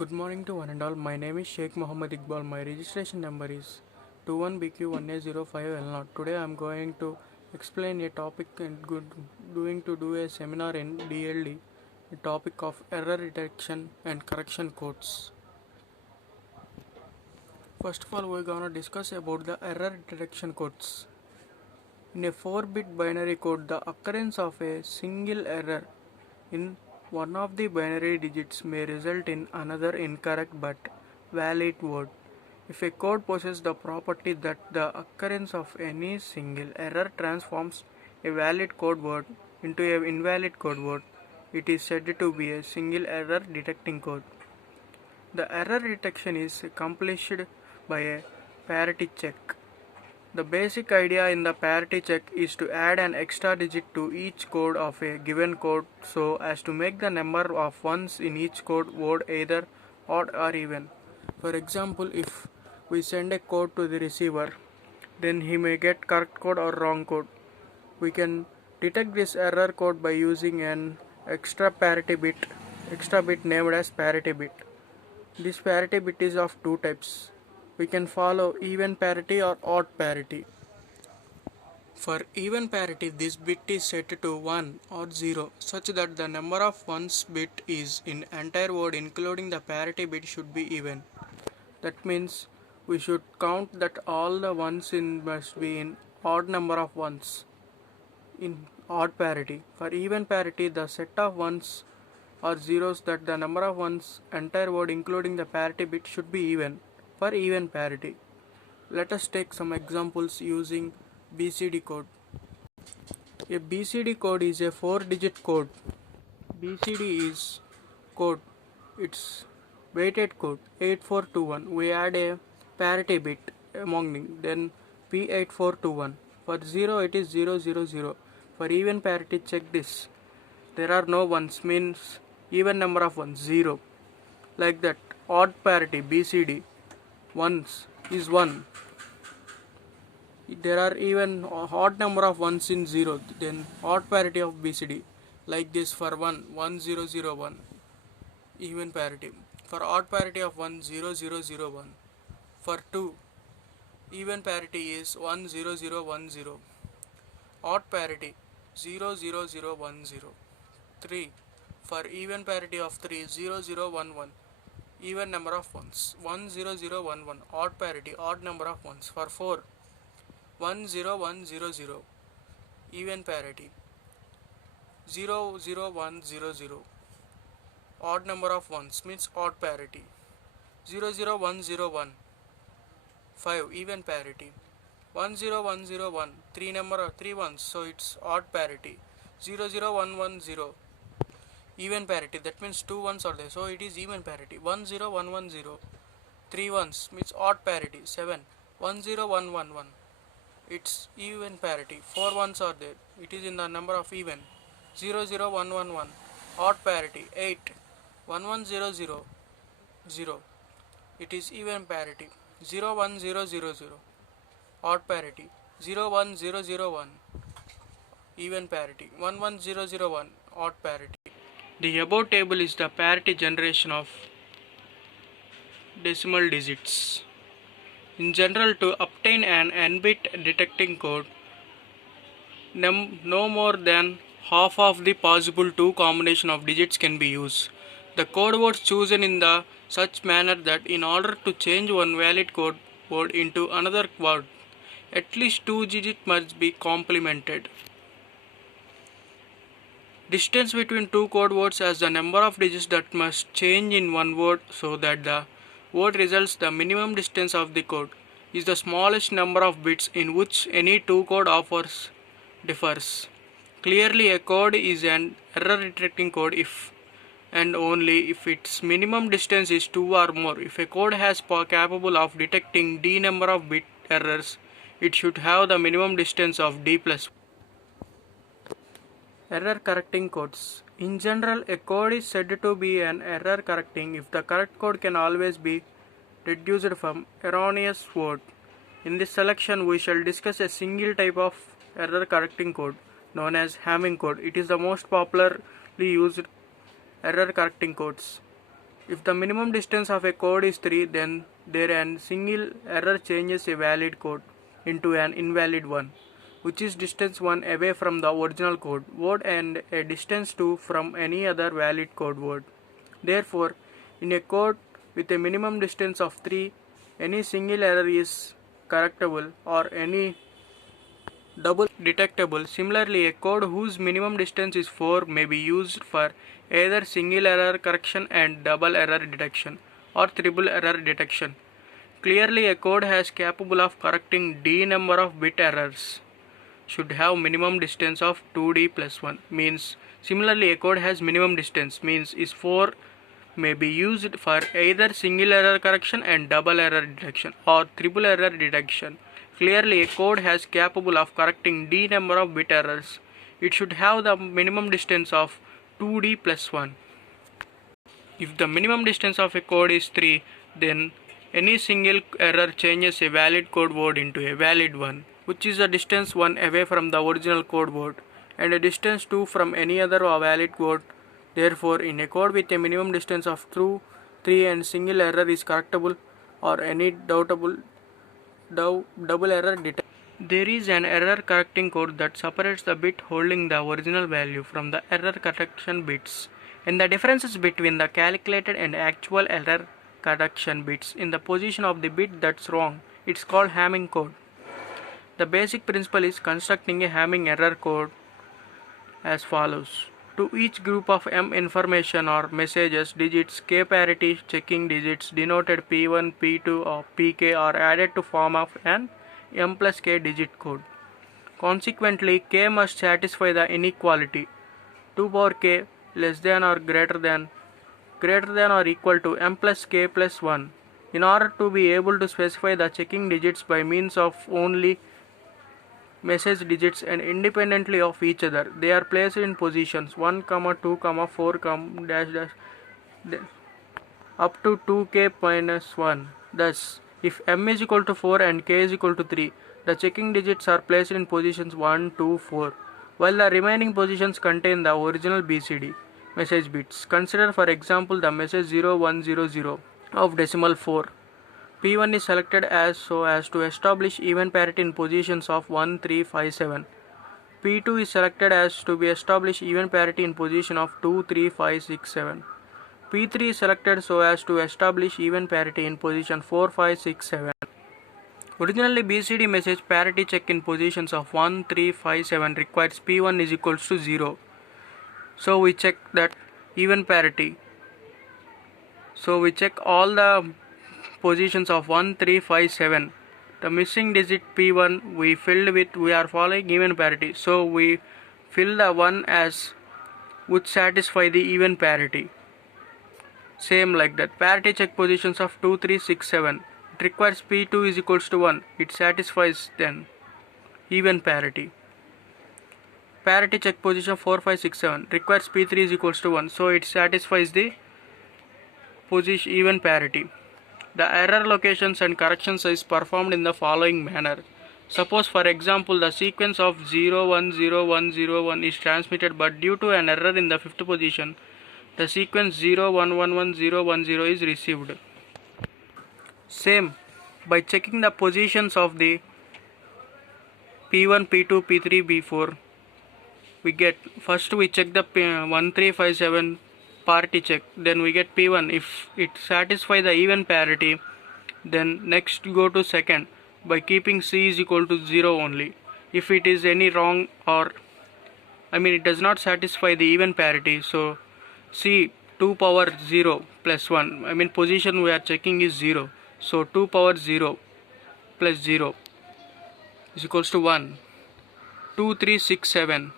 Good morning to one and all. My name is Sheikh Mohammed Iqbal. My registration number is 21BQ1A05L0. Today I am going to explain a topic and do a seminar in DLD, the topic of error detection and correction codes. First of all, we're gonna discuss about the error detection codes. In a 4-bit binary code, the occurrence of a single error in one of the binary digits may result in another incorrect but valid word. If a code possesses the property that the occurrence of any single error transforms a valid code word into an invalid code word, it is said to be a single error detecting code. The error detection is accomplished by a parity check. The basic idea in the parity check is to add an extra digit to each code of a given code so as to make the number of ones in each code word either odd or even. For example, if we send a code to the receiver, then he may get correct code or wrong code. We can detect this error code by using an extra bit named as parity bit. This parity bit is of two types. We can follow even parity or odd parity. For even parity, this bit is set to 1 or 0 such that the number of ones bit is in entire word including the parity bit should be even. That means we should count that all the ones in must be in odd number of ones in odd parity. For even parity, the set of ones or zeros that the number of ones entire word including the parity bit should be even for even parity. Let us take some examples using BCD code. A BCD code is a 4-digit code. BCD is code. It's weighted code 8421. We add a parity bit among them, then P8421. For 0 it is 000. For even parity, check this. There are no ones means even number of ones 0. Like that. Odd parity BCD ones is 1. There are even odd number of ones in 0, then odd parity of BCD like this. For 1001 even parity. For odd parity of 10001. For 2 even parity is 10010. Odd parity 00010. 3 for even parity of 3 0011. Even number of ones 10011. Odd parity odd number of ones. For 4 10100. Even parity 00100. Odd number of ones means odd parity 00101. 5 even parity 10101. 3 number of 3 ones, so it's odd parity 00110. Even parity, that means 2 ones are there, so it is even parity 10110. 3 ones means odd parity 7 10111. It's even parity 4 ones are there, it is in the number of even 00111. Odd parity 8 11000. It is even parity 01000. Odd parity 01001. Even parity 11001. Odd parity. The above table is the parity generation of decimal digits. In general, to obtain an n-bit detecting code, no more than half of the possible 2 combination of digits can be used. The code words chosen in the such manner that in order to change one valid code word into another word, at least 2 digits must be complemented. Distance between 2 code words as the number of digits that must change in one word so that the word results the minimum distance of the code is the smallest number of bits in which any 2 code offers differs. Clearly, a code is an error detecting code if and only if its minimum distance is 2 or more. If a code has capable of detecting d number of bit errors, it should have the minimum distance of d plus. Error correcting codes. In general, a code is said to be an error correcting if the correct code can always be deduced from erroneous word. In this selection, we shall discuss a single type of error correcting code known as Hamming code. It is the most popularly used error correcting codes. If the minimum distance of a code is 3, then there a single error changes a valid code into an invalid one, which is distance 1 away from the original code word and a distance 2 from any other valid code word. Therefore, in a code with a minimum distance of 3, any single error is correctable or any double detectable. Similarly, a code whose minimum distance is 4 may be used for either single error correction and double error detection or triple error detection. Clearly, a code has capable of correcting d number of bit errors should have minimum distance of 2d plus 1 means. Similarly, a code has minimum distance means is 4 may be used for either single error correction and double error detection or triple error detection. Clearly, a code has capable of correcting d number of bit errors. It should have the minimum distance of 2d plus 1. If the minimum distance of a code is 3, then any single error changes a valid code word into a valid one, which is a distance 1 away from the original code word and a distance 2 from any other valid word. Therefore, in a code with a minimum distance of 3 and single error is correctable or any double error detected. There is an error correcting code that separates the bit holding the original value from the error correction bits and the differences between the calculated and actual error correction bits in the position of the bit that's wrong. It's called Hamming code. The basic principle is constructing a Hamming error code as follows. To each group of m information or messages, digits k parity checking digits denoted p1, p2 or pk are added to form of an m plus k digit code. Consequently, k must satisfy the inequality 2 power k less than or greater than or equal to m plus k plus 1. In order to be able to specify the checking digits by means of only message digits and independently of each other, they are placed in positions 1, 2, 4, up to 2k minus 1. Thus, if m is equal to 4 and k is equal to 3, the checking digits are placed in positions 1, 2, 4, while the remaining positions contain the original BCD message bits. Consider for example the message 0100 of decimal 4. P1 is selected so as to establish even parity in positions of 1, 3, 5, 7. P2 is selected as to be established even parity in position of 2, 3, 5, 6, 7. P3 is selected so as to establish even parity in position 4, 5, 6, 7. Originally, BCD message parity check in positions of 1, 3, 5, 7 requires P1 is equals to 0. So we check that even parity. So we check all the positions of 1, 3, 5, 7. The missing digit P1 we are following even parity. So we fill the 1 as would satisfy the even parity. Same like that. Parity check positions of 2, 3, 6, 7. It requires P2 is equals to 1. It satisfies then even parity. Parity check position 4, 5, 6, 7 requires P3 is equals to 1. So it satisfies the position even parity. The error locations and corrections is performed in the following manner. Suppose for example the sequence of 010101 is transmitted, but due to an error in the fifth position, the sequence 0111010 is received. Same, by checking the positions of the P1, P2, P3, P4, we get first we check the 1357 parity check, then we get P1. If it satisfies the even parity, then next go to second by keeping C is equal to 0 only. If it is any wrong or it does not satisfy the even parity, so C 2 power 0 plus 1, position we are checking is 0, so 2 power 0 plus 0 is equals to 1. 2, 3, 6, 7.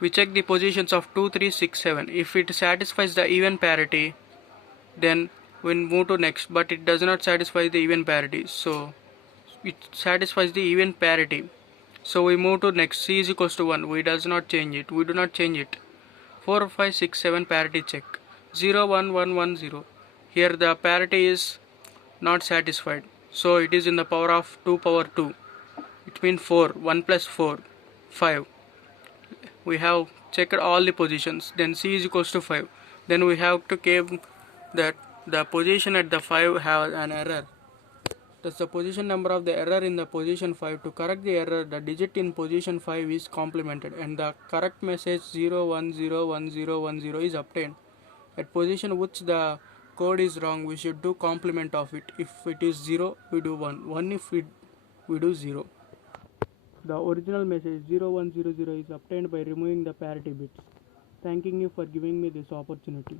We check the positions of 2, 3, 6, 7. If it satisfies the even parity, then we move to next, but it does not satisfy the even parity, so it satisfies the even parity, so we move to next. C is equals to 1. We do not change it. 4, 5, 6, 7 parity check. 0, 1, 1, 1, 0. Here the parity is not satisfied, so it is in the power of 2 power 2. It means 4. 1 plus 4, 5. We have checked all the positions, then c is equals to 5. Then we have to keep that the position at the 5 have an error. Thus the position number of the error in the position 5. To correct the error, the digit in position 5 is complemented and the correct message 0101010 is obtained. At position which the code is wrong, we should do complement of it. If it is 0, we do 1. 1 if we do 0. The original message 0100 is obtained by removing the parity bits. Thanking you for giving me this opportunity.